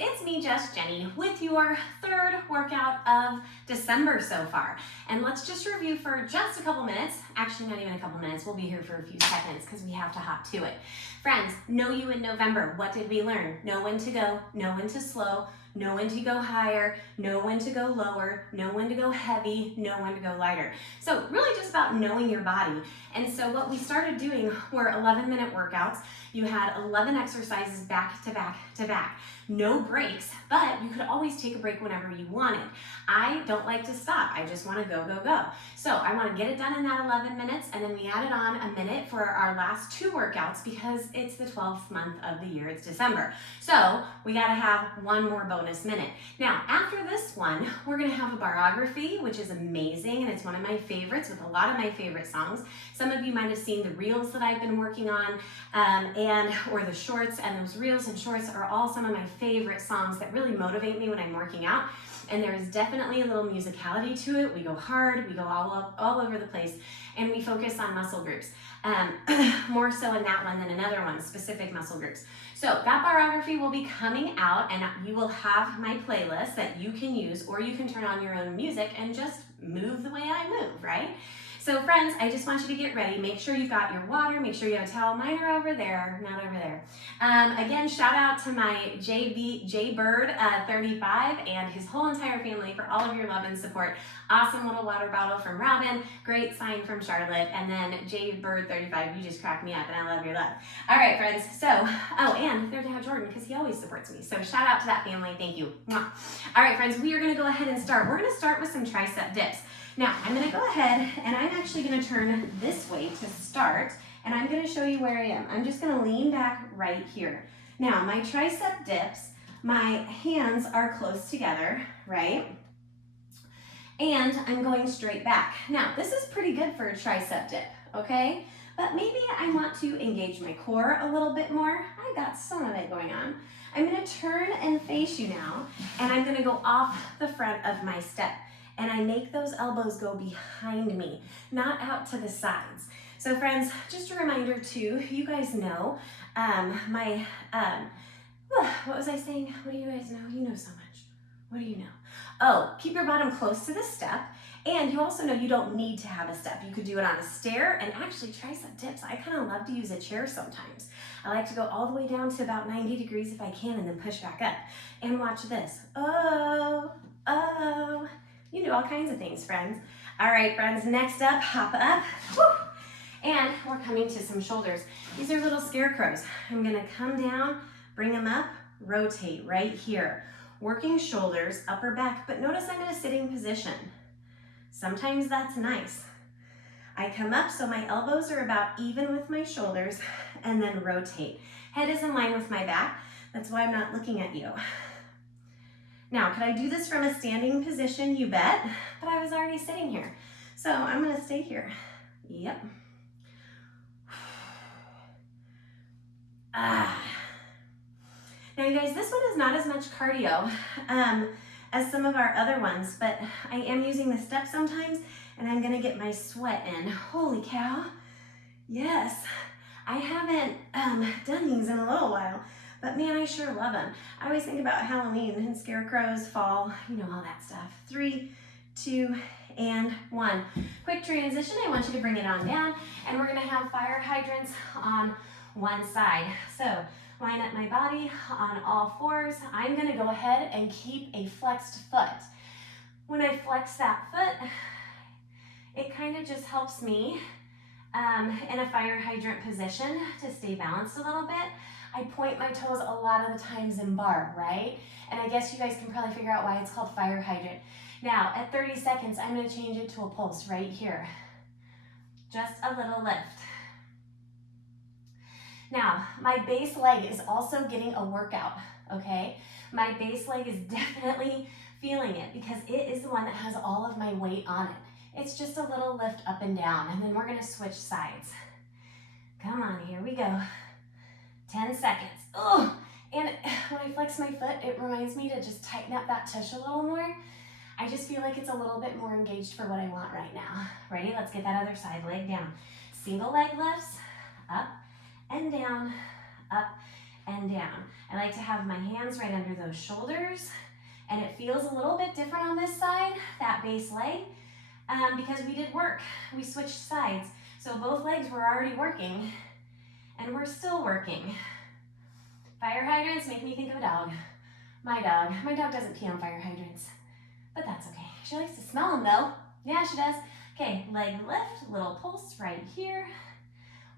it's me, Just Jenny, with your third workout of December so far. And let's just review for just a couple minutes. Actually, not even a couple minutes. We'll be here for a few seconds because we have to hop to it. Friends, know you in November. What did we learn? Know when to go, know when to slow, know when to go higher, know when to go lower, know when to go heavy, know when to go lighter. So really just about knowing your body. And so what we started doing were 11-minute workouts. You had 11 exercises back to back to back. No breaks, but you could always take a break whenever you wanted. I don't like to stop. I just want to go, go, go. So I want to get it done in that 11 minutes, and then we added on a minute for our last two workouts because it's the 12th month of the year. It's December. So we got to have one more bonus minute. Now, after this one, we're going to have a barography, which is amazing, and it's one of my favorites with a lot of my favorite songs. Some of you might have seen the reels that I've been working on, or the shorts, and those reels and shorts are all some of my favorite songs that really motivate me when I'm working out. And there is definitely a little musicality to it. We go hard, we go all over the place, and we focus on muscle groups. More so in that one than another one, specific muscle groups. So that barography will be coming out, and you will have my playlist that you can use, or you can turn on your own music and just move the way I move, right? So friends, I just want you to get ready. Make sure you've got your water. Make sure you have a towel. Mine are over there, not over there. Again, shout out to my J Bird 35 and his whole entire family for all of your love and support. Awesome little water bottle from Robin. Great sign from Charlotte. And then J Bird 35, you just crack me up, and I love your love. All right, friends. So, and their dad Jordan, because he always supports me. So shout out to that family. Thank you. Mwah. All right, friends, we are going to go ahead and start. We're going to start with some tricep dips. Now, I'm going to go ahead and I'm actually going to turn this way to start, and I'm going to show you where I am. I'm just going to lean back right here. Now, my tricep dips, my hands are close together, right? And I'm going straight back. Now, this is pretty good for a tricep dip, okay? But maybe I want to engage my core a little bit more. I got some of it going on. I'm going to turn and face you now, and I'm going to go off the front of my step. And I make those elbows go behind me, not out to the sides. So friends, just a reminder too, you guys know what was I saying? What do you guys know? You know so much. What do you know? Oh, keep your bottom close to the step. And you also know you don't need to have a step. You could do it on a stair, and actually tricep dips. I kind of love to use a chair sometimes. I like to go all the way down to about 90 degrees if I can, and then push back up. And watch this. Oh, oh. You do all kinds of things, friends. All right, friends, next up, hop up. Woo. And we're coming to some shoulders. These are little scarecrows. I'm gonna come down, bring them up, rotate right here. Working shoulders, upper back, but notice I'm in a sitting position. Sometimes that's nice. I come up so my elbows are about even with my shoulders, and then rotate. Head is in line with my back. That's why I'm not looking at you. Now, could I do this from a standing position? You bet, but I was already sitting here. So I'm gonna stay here. Yep. Now you guys, this one is not as much cardio as some of our other ones, but I am using the step sometimes, and I'm gonna get my sweat in. Holy cow. Yes, I haven't done these in a little while. But man, I sure love them. I always think about Halloween and scarecrows, fall, you know, all that stuff. 3, 2, and 1. Quick transition, I want you to bring it on down, and we're gonna have fire hydrants on one side. So line up my body on all fours. I'm gonna go ahead and keep a flexed foot. When I flex that foot, it kind of just helps me in a fire hydrant position to stay balanced a little bit. I point my toes a lot of the times in bar, right? And I guess you guys can probably figure out why it's called fire hydrant. Now, at 30 seconds, I'm gonna change it to a pulse right here. Just a little lift. Now, my base leg is also getting a workout, okay? My base leg is definitely feeling it because it is the one that has all of my weight on it. It's just a little lift up and down, and then we're gonna switch sides. Come on, here we go. 10 seconds. Oh, and when I flex my foot, it reminds me to just tighten up that tush a little more. I just feel like it's a little bit more engaged for what I want right now. Ready? Let's get that other side leg down. Single leg lifts, up and down, up and down. I like to have my hands right under those shoulders, and it feels a little bit different on this side, that base leg, because we did work. We switched sides. So both legs were already working, and we're still working. Fire hydrants make me think of a dog. My dog doesn't pee on fire hydrants, but that's okay. She likes to smell them though. Yeah, she does. Okay, leg lift, little pulse right here.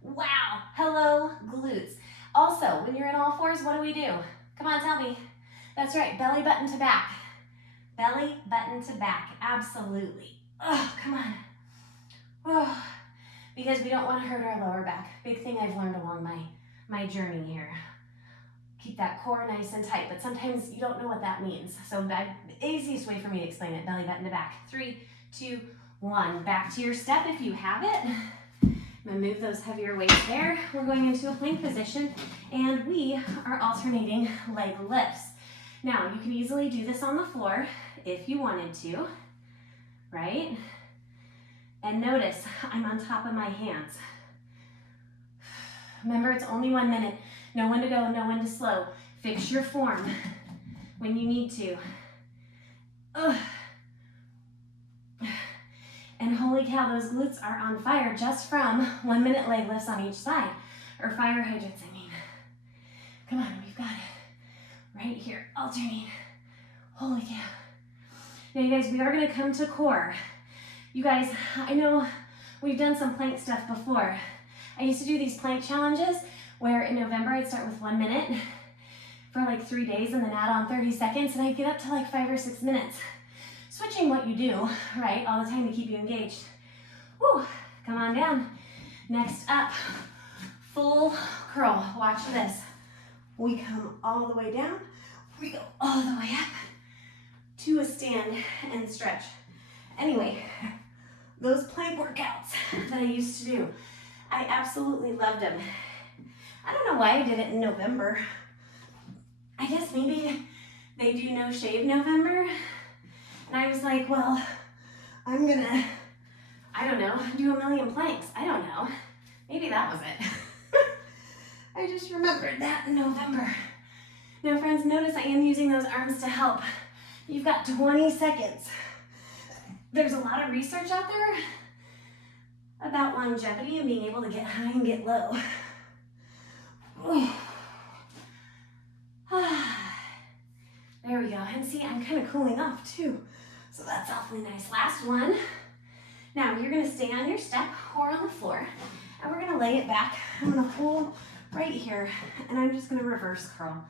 Wow, hello glutes. Also, when you're in all fours, what do? Come on, tell me. That's right, belly button to back. Belly button to back, absolutely. Oh, come on. Oh, because we don't want to hurt our lower back. Big thing I've learned along my journey here. Keep that core nice and tight, but sometimes you don't know what that means. So the easiest way for me to explain it, belly button to back. 3, 2, 1. Back to your step if you have it. I'm gonna move those heavier weights there. We're going into a plank position, and we are alternating leg lifts. Now, you can easily do this on the floor if you wanted to, right? And notice, I'm on top of my hands. Remember, it's only 1 minute. Know when to go, know when to slow. Fix your form when you need to. Ugh. And holy cow, those glutes are on fire just from 1 minute leg lifts on each side. Or fire hydrants, I mean. Come on, we've got it. Right here, alternate. Holy cow. Now you guys, we are gonna come to core. You guys, I know we've done some plank stuff before. I used to do these plank challenges where in November I'd start with 1 minute for like 3 days and then add on 30 seconds and I'd get up to like 5 or 6 minutes. Switching what you do, right, all the time to keep you engaged. Woo, come on down. Next up, full curl. Watch this. We come all the way down. We go all the way up to a stand and stretch. Anyway, those plank workouts that I used to do, I absolutely loved them. I don't know why I did it in November. I guess maybe they do no shave November. And I was like, well, I'm gonna, I don't know, do 1 million planks. I don't know. Maybe that was it. I just remembered that in November. Now friends, notice I am using those arms to help. You've got 20 seconds. There's a lot of research out there about longevity and being able to get high and get low. There we go. And see, I'm kind of cooling off too. So that's awfully nice. Last one. Now you're going to stay on your step or on the floor, and we're going to lay it back. I'm going to hold right here, and I'm just going to reverse curl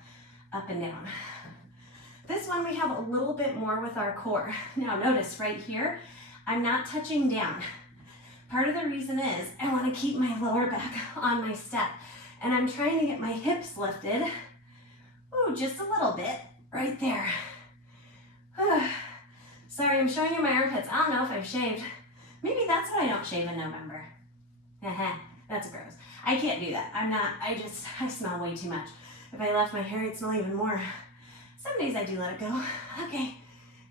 up and down. This one we have a little bit more with our core. Now notice right here, I'm not touching down. Part of the reason is I want to keep my lower back on my step, and I'm trying to get my hips lifted. Ooh, just a little bit right there. Sorry, I'm showing you my armpits. I don't know if I've shaved. Maybe that's why I don't shave in November. That's gross. I can't do that. I smell way too much. If I left my hair, it'd smell even more. Some days I do let it go. Okay,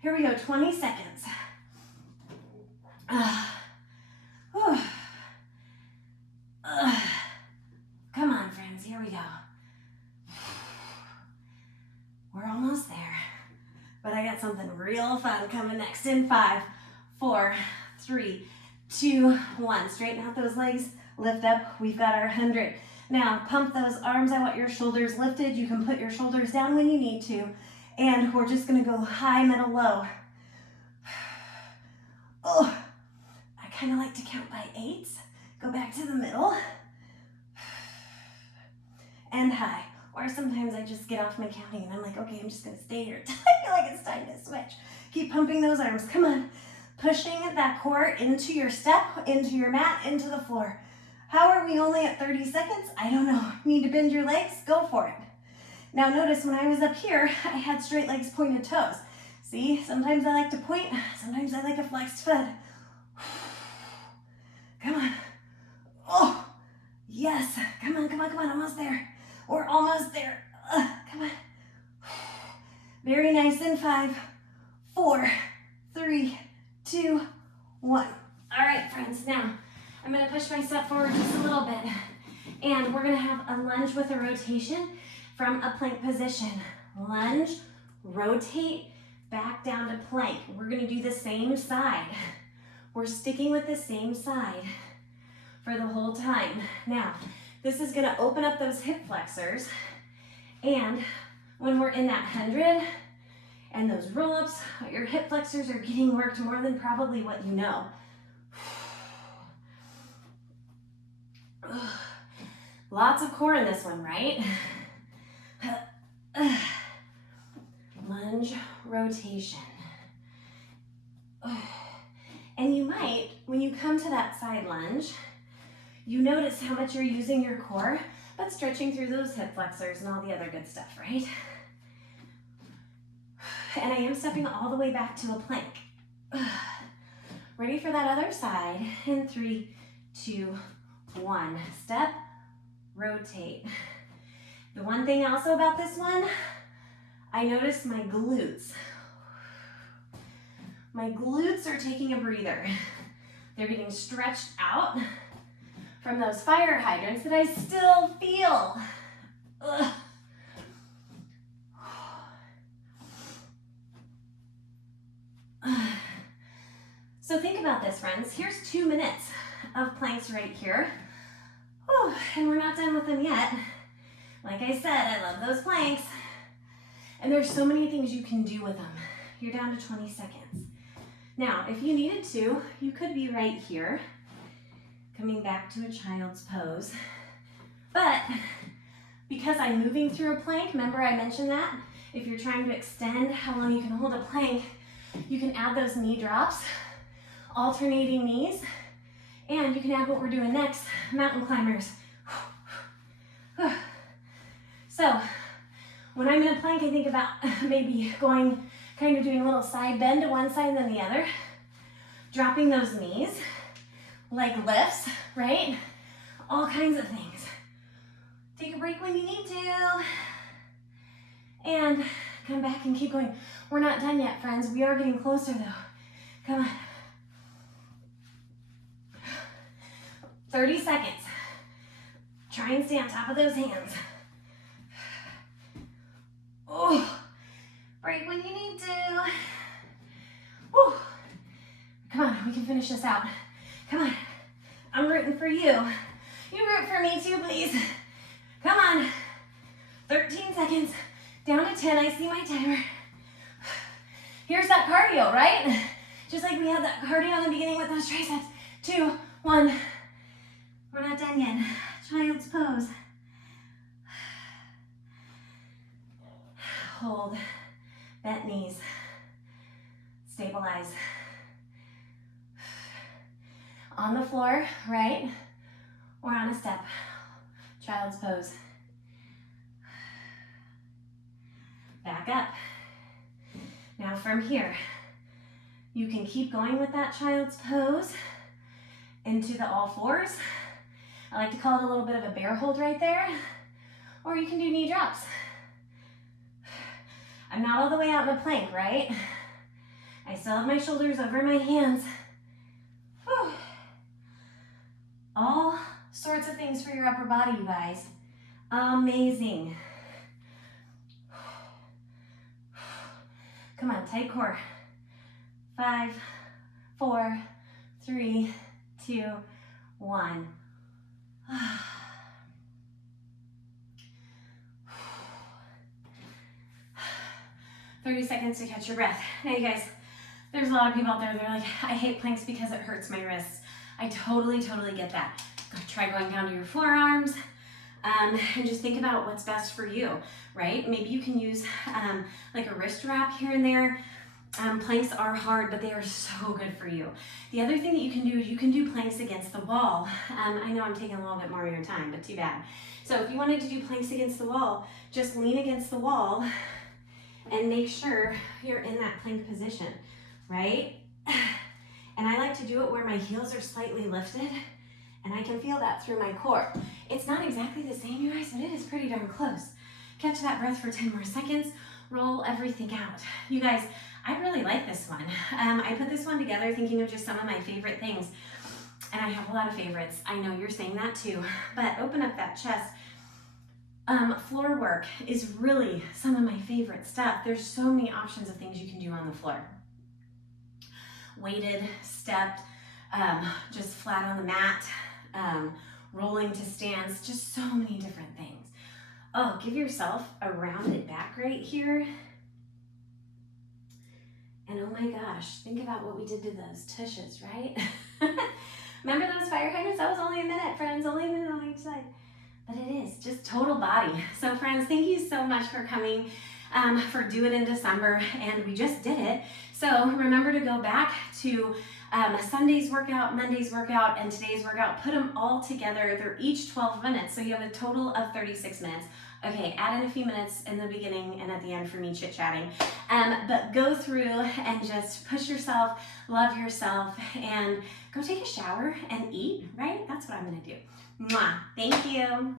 here we go, 20 seconds. Come on, friends, here we go. We're almost there. But I got something real fun coming next in 5, 4, 3, 2, 1. Straighten out those legs, lift up. We've got our 100. Now, pump those arms. I want your shoulders lifted. You can put your shoulders down when you need to. And we're just gonna go high, middle, low. Oh, I kind of like to count by 8s. Go back to the middle. And high. Or sometimes I just get off my counting and I'm like, okay, I'm just gonna stay here until I feel like it's time to switch. Keep pumping those arms, come on. Pushing that core into your step, into your mat, into the floor. How are we only at 30 seconds? I don't know. Need to bend your legs? Go for it. Now notice when I was up here, I had straight legs, pointed toes. See, sometimes I like to point, sometimes I like a flexed foot. Come on. Oh, yes. Come on, come on, come on, almost there. We're almost there. Come on. Very nice in 5, 4, 3, 2, 1. All right, friends, now I'm gonna push my step forward just a little bit, and we're gonna have a lunge with a rotation. from a plank position. Lunge, rotate, back down to plank. We're gonna do the same side. We're sticking with the same side for the whole time. Now, this is gonna open up those hip flexors, and when we're in that 100 and those roll-ups, your hip flexors are getting worked more than probably what you know. Lots of core in this one, right? Lunge, rotation. And you might, when you come to that side lunge, you notice how much you're using your core, but stretching through those hip flexors and all the other good stuff, right? And I am stepping all the way back to a plank. Ready for that other side in 3, 2, 1. Step, rotate. The one thing also about this one, I noticed my glutes. My glutes are taking a breather. They're getting stretched out from those fire hydrants that I still feel. Ugh. So think about this, friends. Here's 2 minutes of planks right here. Whew, and we're not done with them yet. Like I said, I love those planks. And there's so many things you can do with them. You're down to 20 seconds. Now, if you needed to, you could be right here, coming back to a child's pose. But because I'm moving through a plank, remember I mentioned that? If you're trying to extend how long you can hold a plank, you can add those knee drops, alternating knees, and you can add what we're doing next, mountain climbers. So, when I'm in a plank, I think about maybe going, kind of doing a little side bend to one side and then the other, dropping those knees, leg lifts, right? All kinds of things. Take a break when you need to. And come back and keep going. We're not done yet, friends. We are getting closer though. Come on. 30 seconds. Try and stay on top of those hands. Oh, break when you need to. Woo. Come on, we can finish this out. Come on, I'm rooting for you. You root for me too, please. Come on, 13 seconds, down to 10, I see my timer. Here's that cardio, right? Just like we had that cardio in the beginning with those triceps. 2, 1, we're not done yet. Child's pose. Hold, bent knees, stabilize. On the floor, right? Or on a step, child's pose. Back up. Now from here, you can keep going with that child's pose into the all fours. I like to call it a little bit of a bear hold right there. Or you can do knee drops. I'm not all the way out in a plank, right? I still have my shoulders over my hands. Whew. All sorts of things for your upper body, you guys. Amazing. Come on, tight core. 5, 4, 3, 2, 1. 30 seconds to catch your breath. Now you guys, there's a lot of people out there that are like, I hate planks because it hurts my wrists. I totally get that. Try going down to your forearms and just think about what's best for you, right? Maybe you can use like a wrist wrap here and there. Planks are hard, but they are so good for you. The other thing that you can do is you can do planks against the wall. I know I'm taking a little bit more of your time, but too bad. So if you wanted to do planks against the wall, just lean against the wall and make sure you're in that plank position, right? And I like to do it where my heels are slightly lifted and I can feel that through my core. It's not exactly the same, you guys, but it is pretty darn close. Catch that breath for 10 more seconds, roll everything out. You guys, I really like this one. I put this one together thinking of just some of my favorite things, and I have a lot of favorites. I know you're saying that too, but open up that chest. Floor work is really some of my favorite stuff. There's so many options of things you can do on the floor. Weighted, stepped, just flat on the mat, rolling to stands, just so many different things. Oh, give yourself a rounded back right here. And oh my gosh, think about what we did to those tushes, right? Remember those fire hydrants? That was only a minute, friends, only a minute on each side. But it is just total body. So friends, thank you so much for coming, for Do It in December, and we just did it. So remember to go back to Sunday's workout, Monday's workout, and today's workout. Put them all together. They're each 12 minutes, so you have a total of 36 minutes. Okay, add in a few minutes in the beginning and at the end for me chit-chatting. But go through and just push yourself, love yourself, and go take a shower and eat, right? That's what I'm gonna do. Mwah. Thank you.